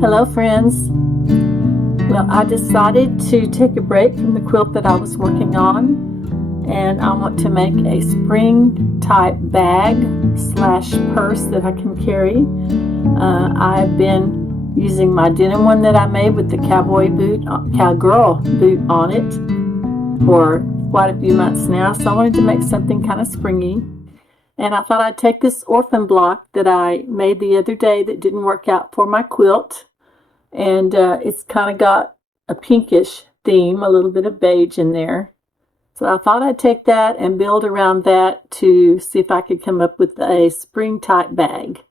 Hello friends. Well, I decided to take a break from the quilt that I was working on, and I want to make a spring type bag slash purse that I can carry. I've been using my denim one that I made with the cowgirl boot on it for quite a few months now, so I wanted to make something kind of springy. And I thought I'd take this Orphan Block that I made the other day that didn't work out for my quilt, and it's kind of got a pinkish theme, a little bit of beige in there. So I thought I'd take that and build around that to see if I could come up with a spring type bag.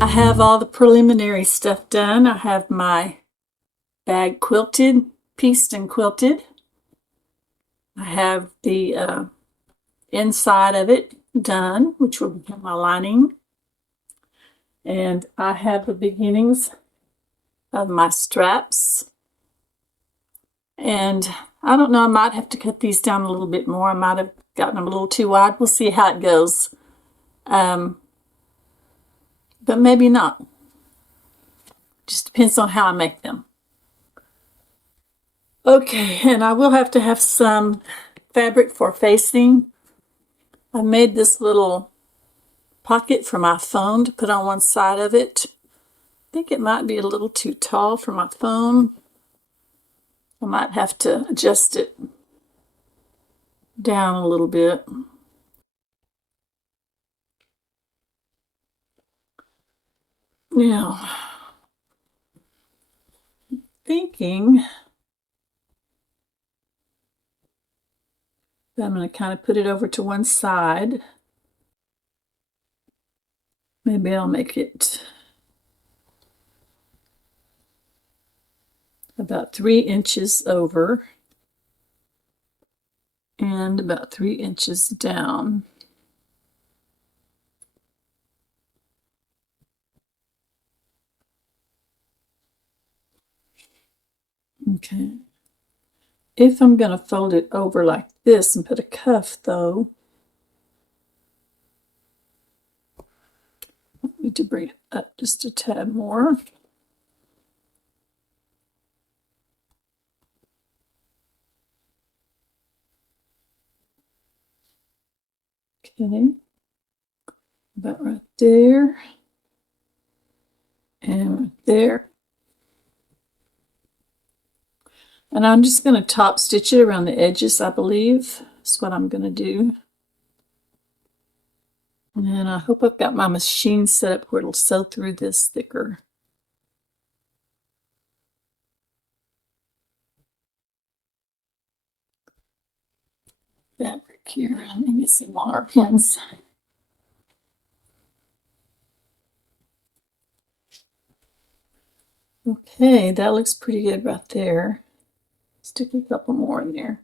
I have all the preliminary stuff done. I have my bag quilted, pieced and quilted. I have the inside of it done, which will become my lining. And I have the beginnings of my straps. And I don't know, I might have to cut these down a little bit more. I might have gotten them a little too wide. We'll see how it goes. But maybe not. Just depends on how I make them. Okay, and I will have to have some fabric for facing. I made this little pocket for my phone to put on one side of it. I think it might be a little too tall for my phone. I might have to adjust it down a little bit. Now, thinking that I'm going to kind of put it over to one side. Maybe I'll make it about 3 inches over and about 3 inches down. Okay. If I'm going to fold it over like this and put a cuff, though, I need to bring it up just a tad more. Okay, about right there and right there. And I'm just going to top stitch it around the edges, I believe. That's what I'm going to do. And I hope I've got my machine set up where it'll sew through this thicker fabric here. Let me get some longer pins. Okay, that looks pretty good right there. Stick a couple more in there.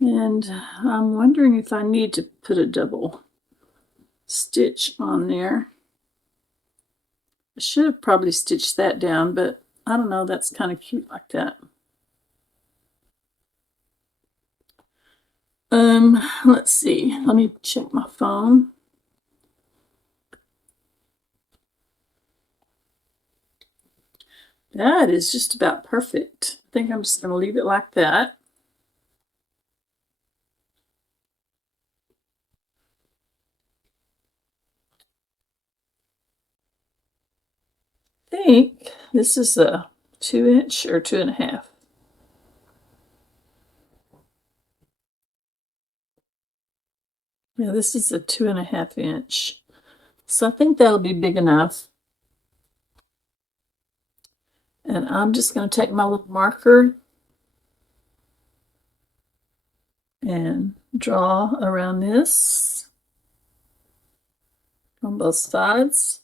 And I'm wondering if I need to put a double stitch on there. I should have probably stitched that down, but I don't know, that's kind of cute like that. Let's see. Let me check my phone. That is just about perfect. I think I'm just going to leave it like that. I think this is a 2-inch or 2.5. Yeah, this is a 2.5-inch. So I think that'll be big enough. And I'm just going to take my little marker and draw around this on both sides.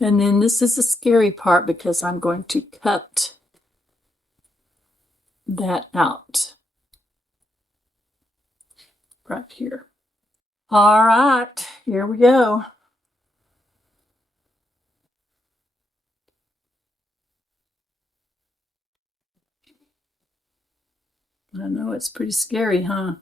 And then this is the scary part because I'm going to cut that out right here. All right, here we go. I know it's pretty scary, huh?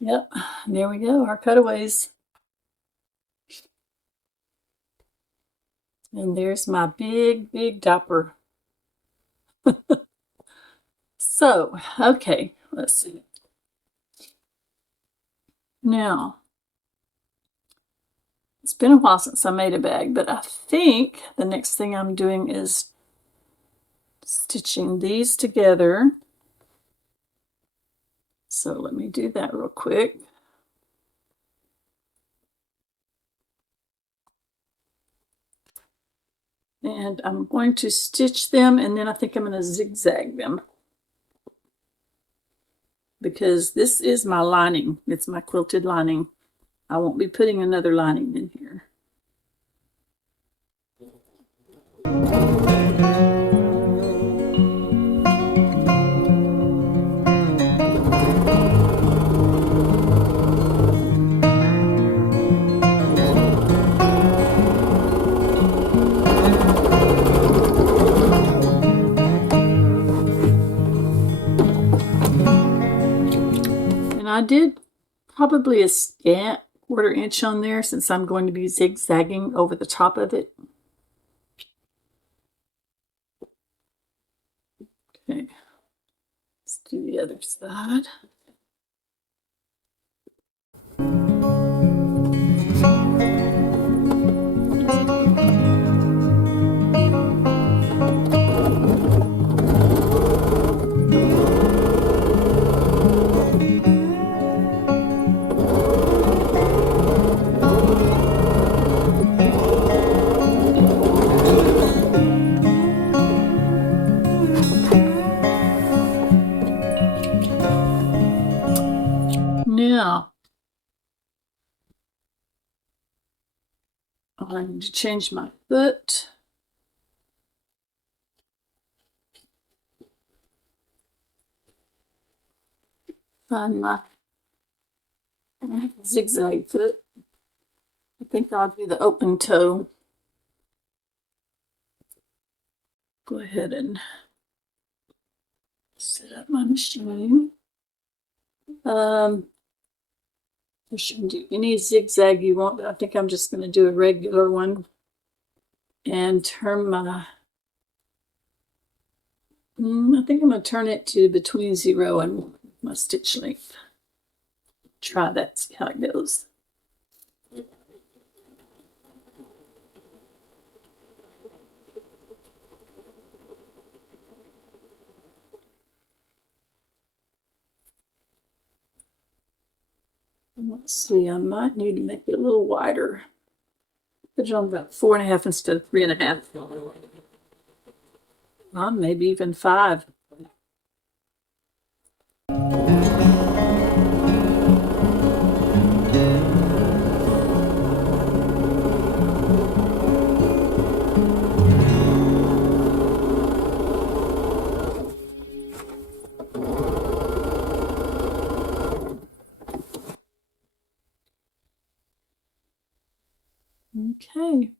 Yep, there we go, our cutaways. And there's my big, big dopper. So, okay, let's see. Now, it's been a while since I made a bag, but I think the next thing I'm doing is stitching these together. So let me do that real quick. And I'm going to stitch them, and then I think I'm going to zigzag them. Because this is my lining. It's my quilted lining. I won't be putting another lining in here. And I did probably a scant 1/4 inch on there since I'm going to be zigzagging over the top of it. Okay. do the other side. Now, I need to change my foot. Find my zigzag foot. I think I'll do the open toe. Go ahead and set up my machine. You shouldn't do any zigzag you want, but I think I'm just going to do a regular one and turn my, I think I'm going to turn it to between 0 and my stitch length. Try that, see how it goes. Let's see, I might need to make it a little wider. Put it on about 4.5 instead of 3.5. Well, maybe even 5. Okay.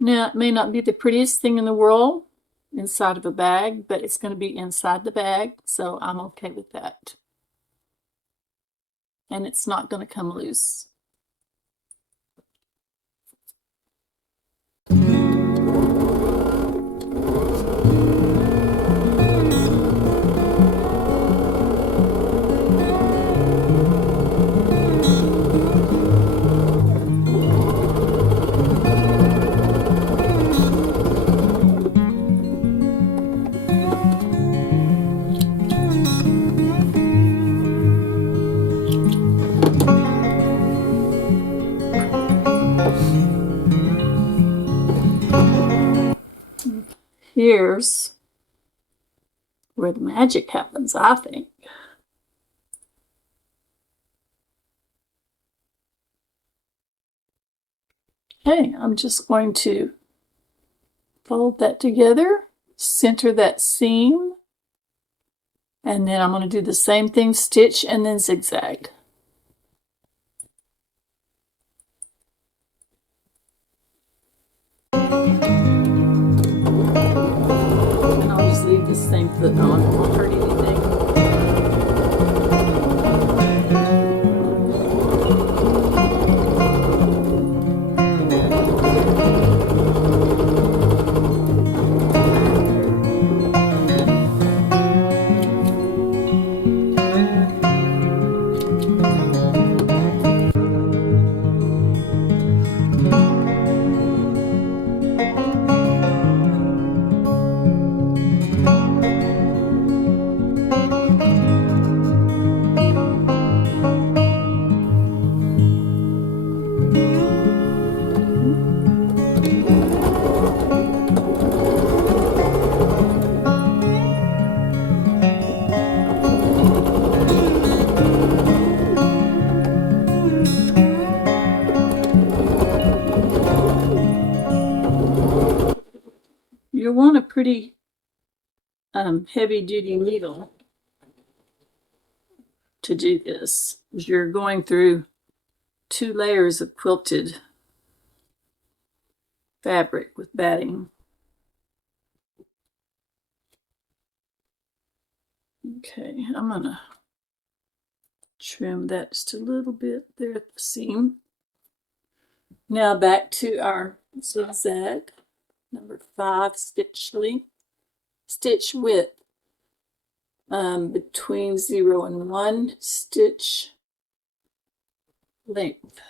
Now, it may not be the prettiest thing in the world inside of a bag, but it's going to be inside the bag, so I'm okay with that. And it's not going to come loose. Here's where the magic happens, I think. Okay, I'm just going to fold that together, center that seam, and then I'm going to do the same thing, stitch and then zigzag. And I'll just leave the same foot on, it won't hurt anything. You want a pretty heavy-duty needle to do this, because you're going through 2 layers of quilted fabric with batting. Okay, I'm gonna trim that just a little bit there at the seam. Now back to our zigzag, number 5 stitch length, stitch width between 0 and 1 stitch length.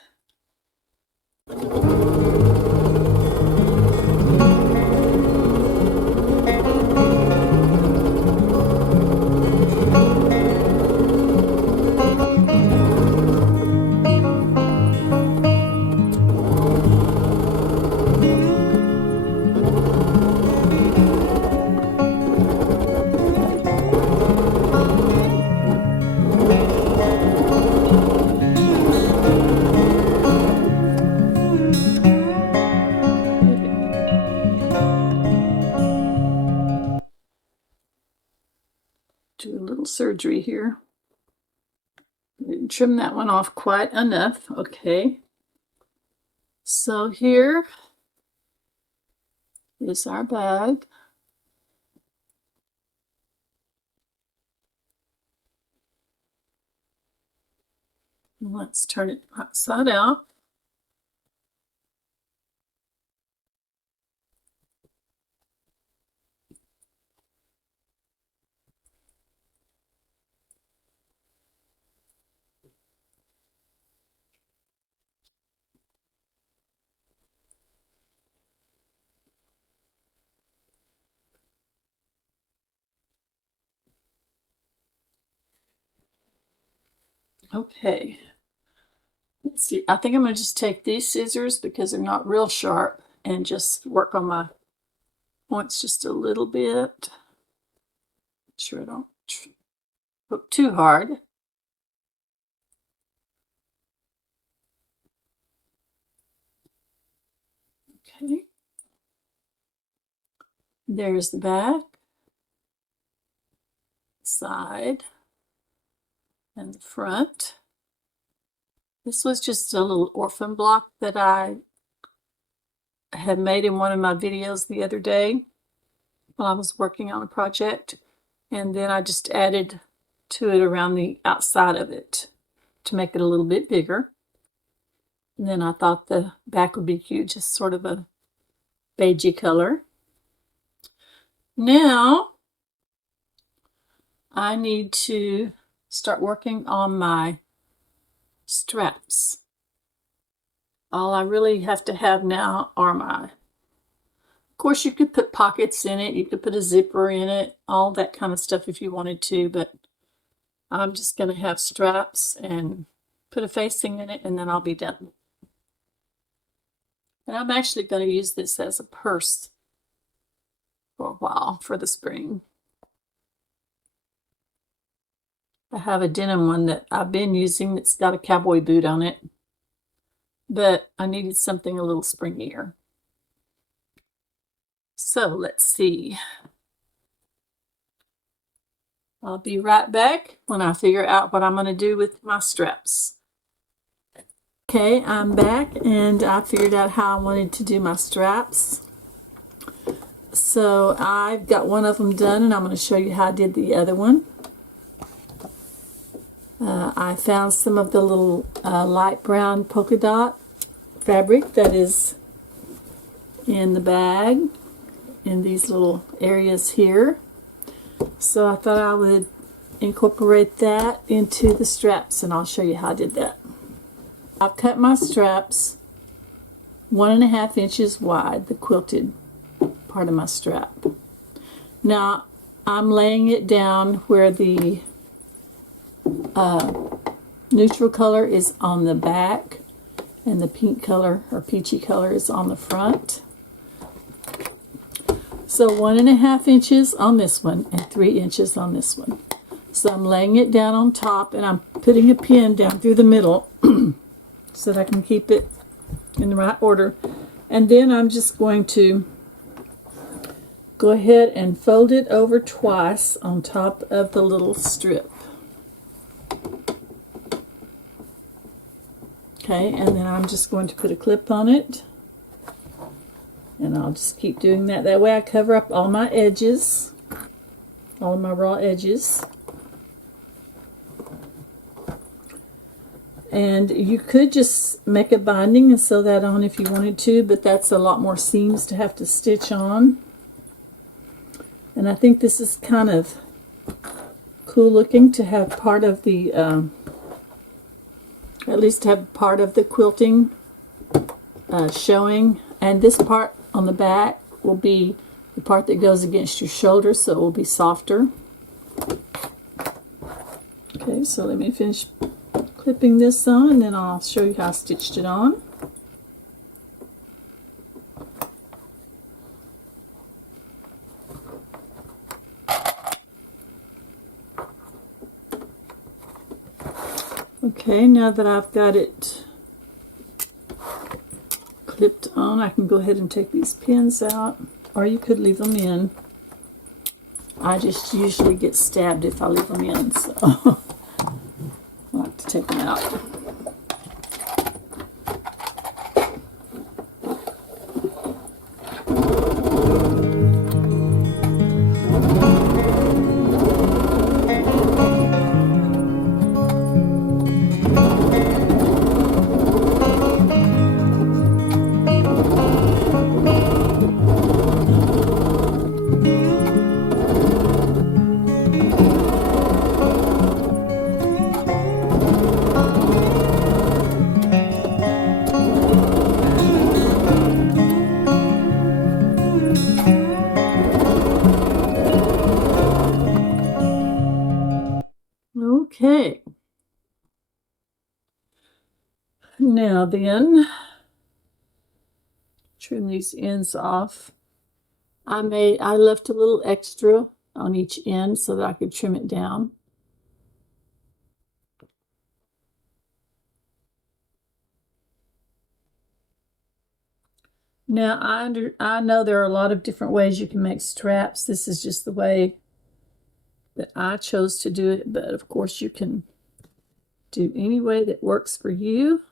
Do a little surgery here. Didn't trim that one off quite enough. Okay. So here is our bag. Let's turn it right side out. Okay. Let's see. I think I'm going to just take these scissors because they're not real sharp and just work on my points just a little bit. Make sure I don't poke too hard. Okay. There's the back, side, and the front. This was just a little orphan block that I had made in one of my videos the other day while I was working on a project. And then I just added to it around the outside of it to make it a little bit bigger. And then I thought the back would be cute, just sort of a beigey color. Now I need to start working on my straps. All I really have to have now are my, of course you could put pockets in it, you could put a zipper in it, all that kind of stuff if you wanted to, but I'm just going to have straps and put a facing in it and then I'll be done. And I'm actually going to use this as a purse for a while for the spring. I have a denim one that I've been using that's got a cowboy boot on it, but I needed something a little springier. So let's see. I'll be right back when I figure out what I'm going to do with my straps. Okay, I'm back and I figured out how I wanted to do my straps. So I've got one of them done and I'm going to show you how I did the other one. I found some of the little light brown polka dot fabric that is in the bag in these little areas here. So I thought I would incorporate that into the straps and I'll show you how I did that. I've cut my straps 1.5 inches wide, the quilted part of my strap. Now I'm laying it down where the neutral color is on the back and the pink color or peachy color is on the front. So 1.5 inches on this one and 3 inches on this one. So I'm laying it down on top and I'm putting a pin down through the middle so that I can keep it in the right order. And then I'm just going to go ahead and fold it over twice on top of the little strip. Okay, and then I'm just going to put a clip on it. And I'll just keep doing that. That way I cover up all my edges, all of my raw edges. And you could just make a binding and sew that on if you wanted to, but that's a lot more seams to have to stitch on. And I think this is kind of cool looking to have part of the, at least have part of the quilting showing. And this part on the back will be the part that goes against your shoulder, so it will be softer. Okay, so let me finish clipping this on, and then I'll show you how I stitched it on. Okay, now that I've got it clipped on, I can go ahead and take these pins out, or you could leave them in. I just usually get stabbed if I leave them in, so I like to take them out. Okay. Now then, trim these ends off. I left a little extra on each end so that I could trim it down. Now I know there are a lot of different ways you can make straps. This is just the way that I chose to do it, but of course you can do any way that works for you.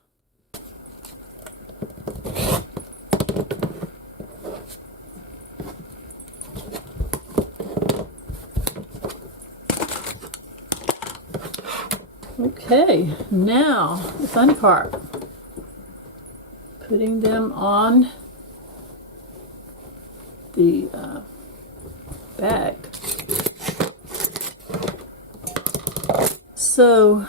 Okay, now the fun part. Putting them on the bag. So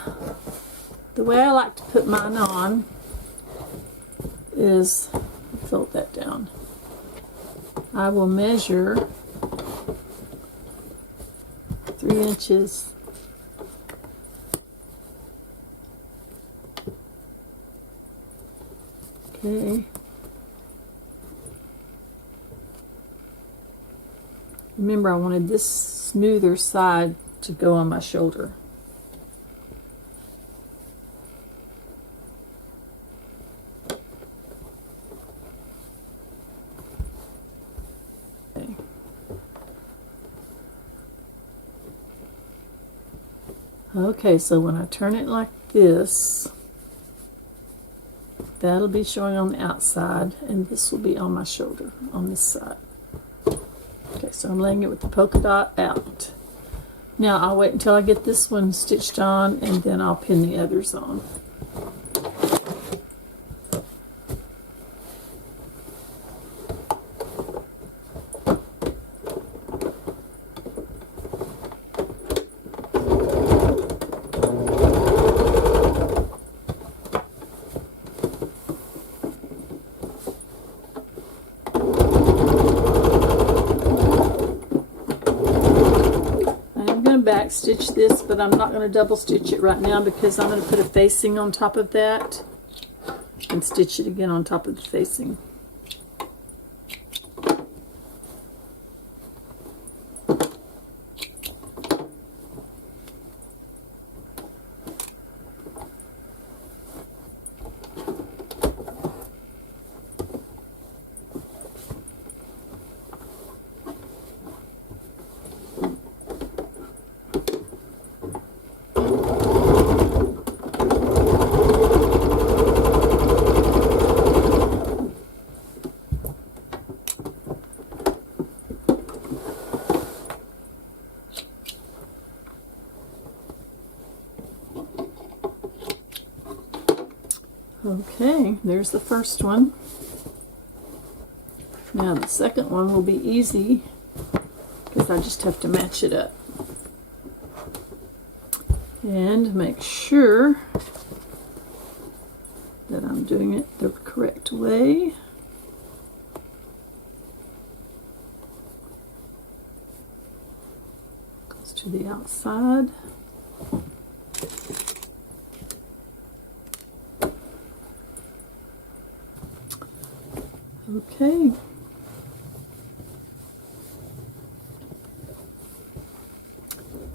the way I like to put mine on is, fold that down. I will measure 3 inches okay. Remember, I wanted this smoother side to go on my shoulder. Okay. Okay, so when I turn it like this, that'll be showing on the outside, and this will be on my shoulder on this side. Okay, so I'm laying it with the polka dot out. Now I'll wait until I get this one stitched on, and then I'll pin the others on. Back stitch this, but I'm not going to double stitch it right now because I'm going to put a facing on top of that and stitch it again on top of the facing. Okay, there's the first one. Now the second one will be easy because because I just have to match it up. And make sure that I'm doing it the correct way. Goes to the outside. Okay.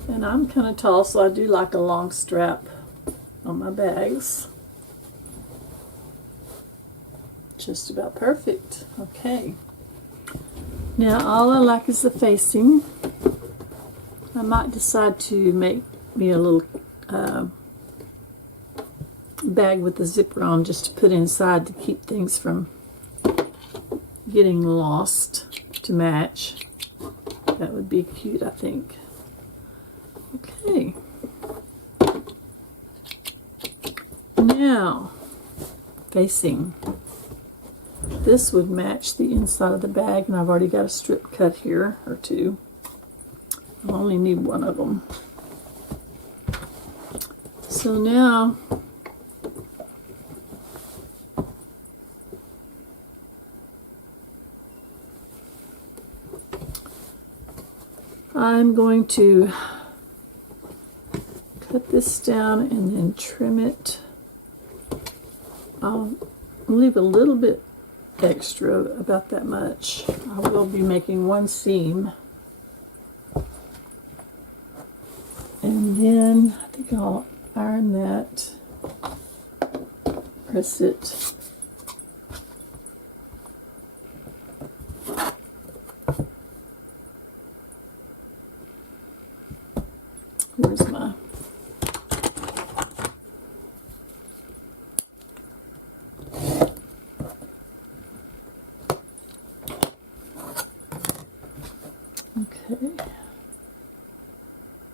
And I'm kind of tall, so I do like a long strap on my bags. Just about perfect. Okay. Now all I like is the facing. I might decide to make me a little bag with the zipper on just to put inside to keep things from getting lost to match. That would be cute, I think. Okay. Now, facing. This would match the inside of the bag, and I've already got a strip cut here, or two. I only need one of them. So now, I'm going to cut this down and then trim it. I'll leave a little bit extra, about that much. I will be making one seam. And then I think I'll iron that, press it. Where's my... Okay.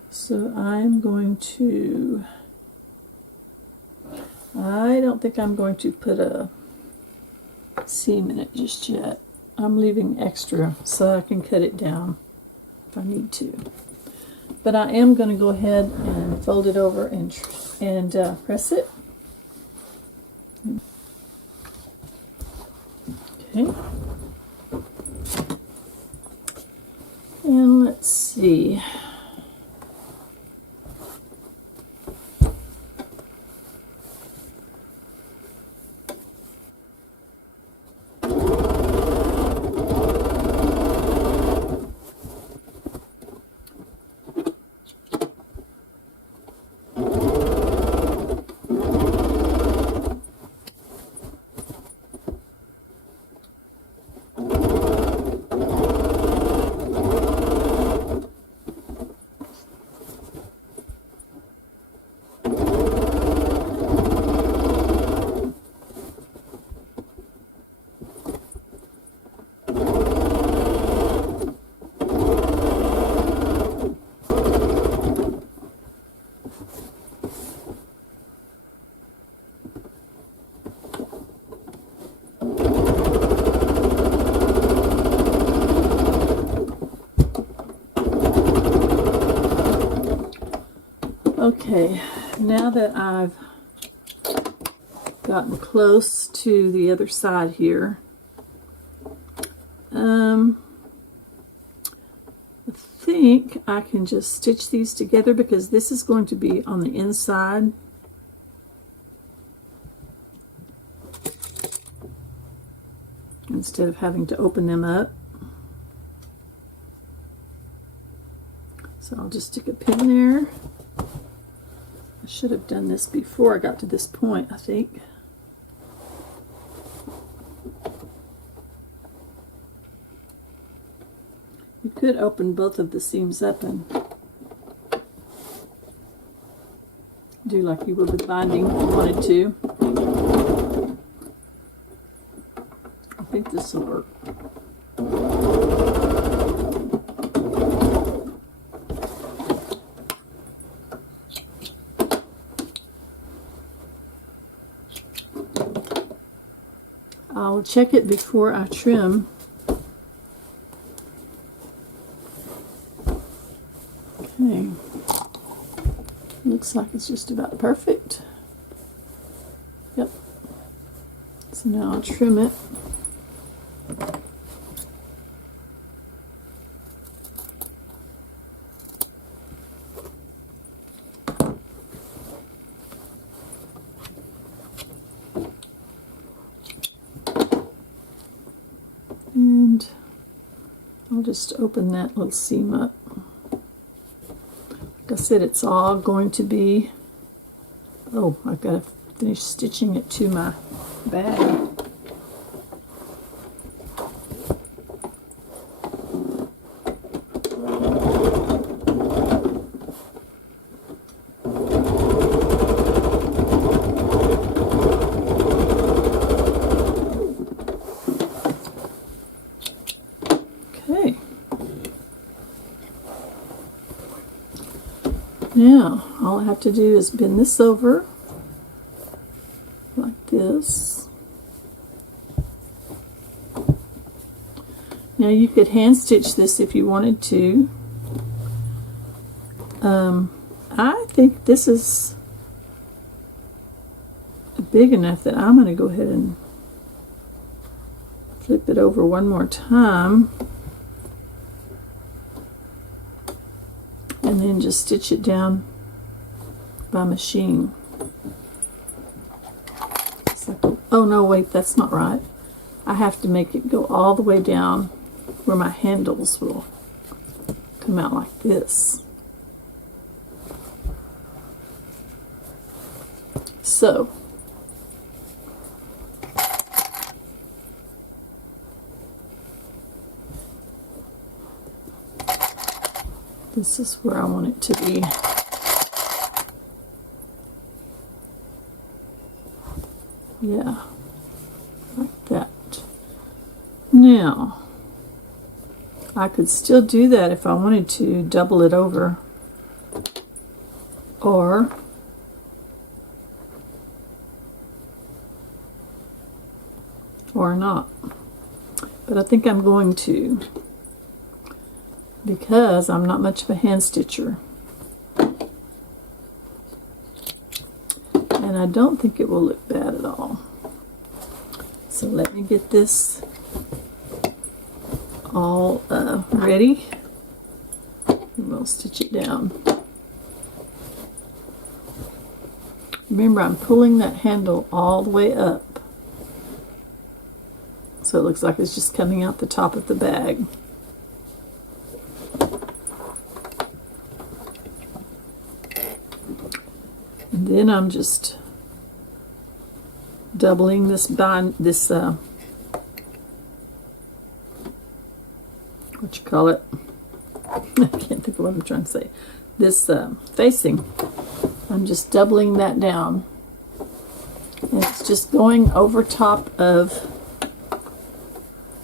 So I'm going to... I don't think I'm going to put a seam in it just yet. I'm leaving extra so I can cut it down if I need to. But I am going to go ahead and fold it over and press it. Okay. And let's see. Okay, now that I've gotten close to the other side here, I think I can just stitch these together because this is going to be on the inside. Instead of having to open them up. So I'll just stick a pin there. I should have done this before I got to this point, I think. You could open both of the seams up and do like you would with binding if you wanted to. I think this will work. I'll check it before I trim. Okay. Looks like it's just about perfect. Yep. So now I'll trim it. And I'll just open that little seam up. Like I said, it's all going to be, oh, I've got to finish stitching it to my bag. Okay. Now, all I have to do is bend this over like this. Now you could hand stitch this if you wanted to. I think this is big enough that I'm going to go ahead and flip it over one more time and then just stitch it down by machine. Like, oh no, wait, that's not right. I have to make it go all the way down where my handles will come out like this. So this is where I want it to be. Yeah, like that. Now, I could still do that if I wanted to, double it over, or not. But I think I'm going to, because I'm not much of a hand stitcher. And I don't think it will look bad at all. So let me get this all ready, and we'll stitch it down. Remember, I'm pulling that handle all the way up, so it looks like it's just coming out the top of the bag. And then I'm just doubling this what you call it? I can't think of what I'm trying to say. This facing, I'm just doubling that down. And it's just going over top of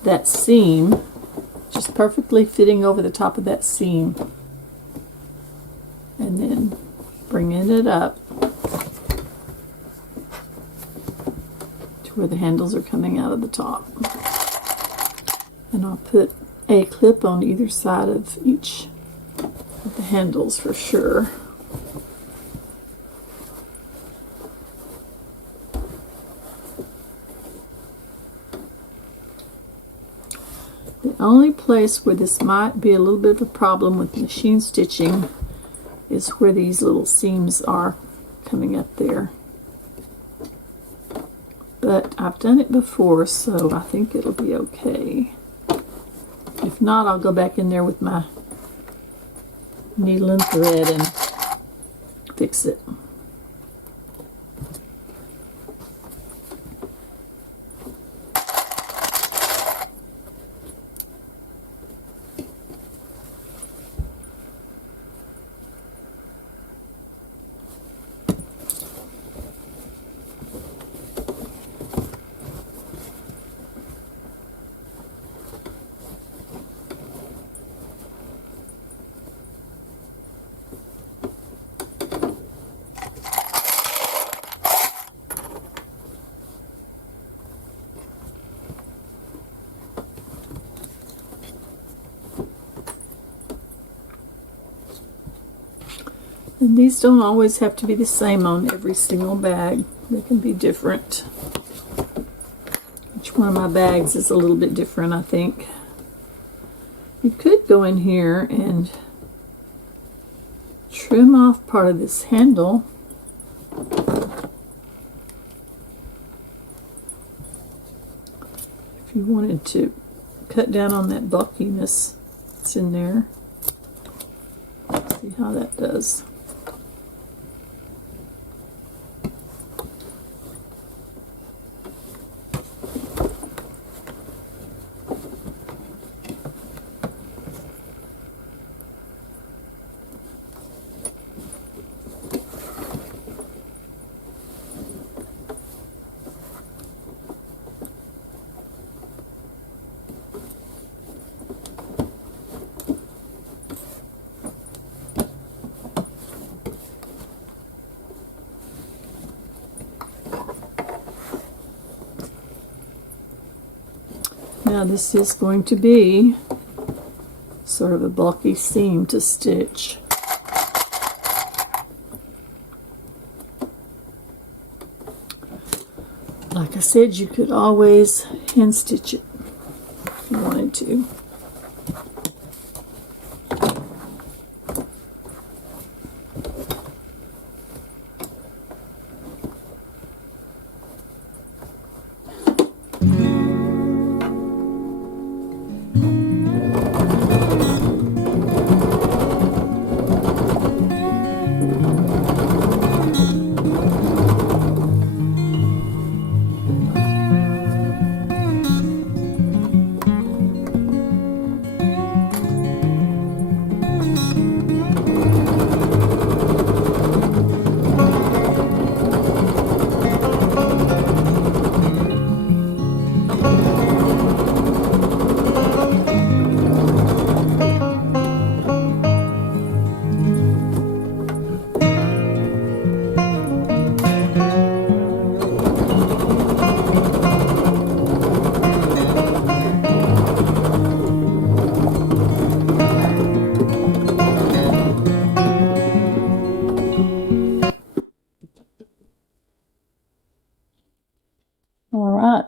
that seam, just perfectly fitting over the top of that seam. And then bringing it up to where the handles are coming out of the top. And I'll put a clip on either side of each of the handles for sure. The only place where this might be a little bit of a problem with machine stitching is where these little seams are coming up there. But I've done it before, so I think it'll be okay. If not, I'll go back in there with my needle and thread and fix it. And these don't always have to be the same on every single bag. They can be different. Each one of my bags is a little bit different, I think. You could go in here and trim off part of this handle. If you wanted to cut down on that bulkiness that's in there. See how that does. Now this is going to be sort of a bulky seam to stitch. Like I said, you could always hand stitch it if you wanted to.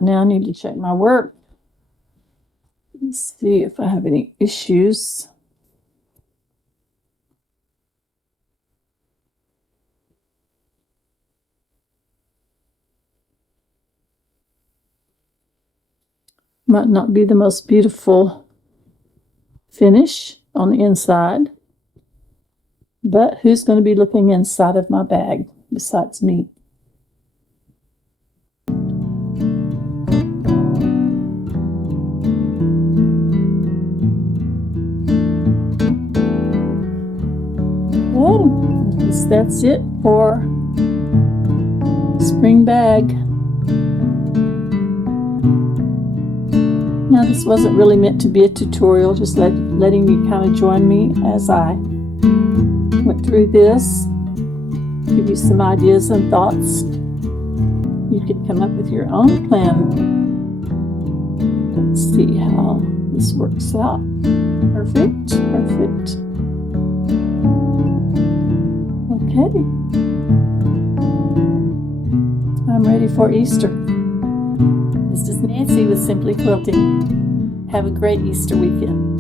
Now I need to check my work. Let's see if I have any issues. Might not be the most beautiful finish on the inside, but who's going to be looking inside of my bag besides me? That's it for spring bag. Now this wasn't really meant to be a tutorial, just letting you kind of join me as I went through this, give you some ideas and thoughts. You can come up with your own plan. Let's see how this works out. Perfect, perfect. Okay, I'm ready for Easter. This is Nancy with Simply Quilting. Have a great Easter weekend.